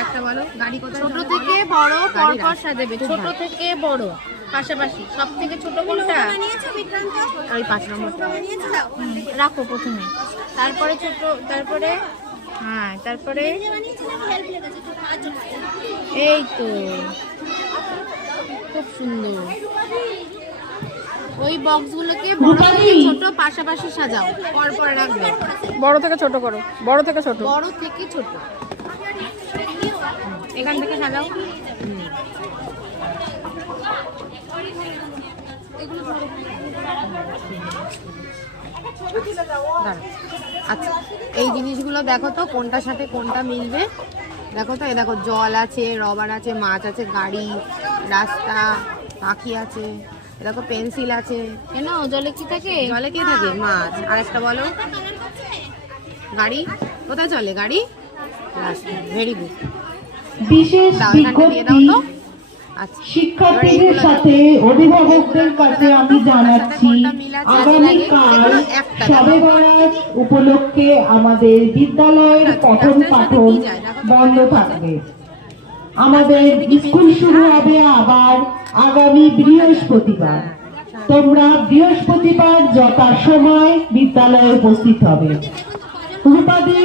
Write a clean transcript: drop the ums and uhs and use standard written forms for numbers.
একটা বলো গাড়ি কোথায়? ছোট থেকে বড় পরপর সাজাবে, ছোট থেকে বড় পাশাপাশি। সব থেকে ছোট কোনটা? ওই 5 নম্বরটা রাখো প্রথমে, তারপরে ছোট, তারপরে হ্যাঁ, তারপরে এই তো খুব সুন্দর। ওই বক্সগুলোকে বড় থেকে ছোট পাশাপাশি সাজাও, পর রাখবে। বড় থেকে ছোট করো, বড় থেকে ছোট। বড় থেকে ছোট। এখান থেকে সাজাও। দাঁড়াও। আচ্ছা, এই জিনিসগুলো দেখো তো কোনটার সাথে কোনটা মিলবে। দেখো তো, এই দেখো জল আছে, রবার আছে, মাছ আছে, গাড়ি, রাস্তা, পাখি আছে, দেখো পেন্সিল আছে। কেন জলে কি থাকে? জলে কি থাকে? মাছ। আর একটা বলো, গাড়ি কোথায় চলে? গাড়ি, রাস্তা। Very good. বিশেষ বিজ্ঞপ্তি শিক্ষার্থীদের সাথে অভিভাবকদের কাছে আমি জানাচ্ছি, আগামীকাল শবে বরাত উপলক্ষে আমাদের বিদ্যালয়ের পঠন পাঠন বন্ধ থাকবে। আমাদের স্কুল শুরু হবে আবার আগামী বৃহস্পতিবার। তোমরা বৃহস্পতিবার যথাসময় বিদ্যালয়ে উপস্থিত হবে। রূপাদি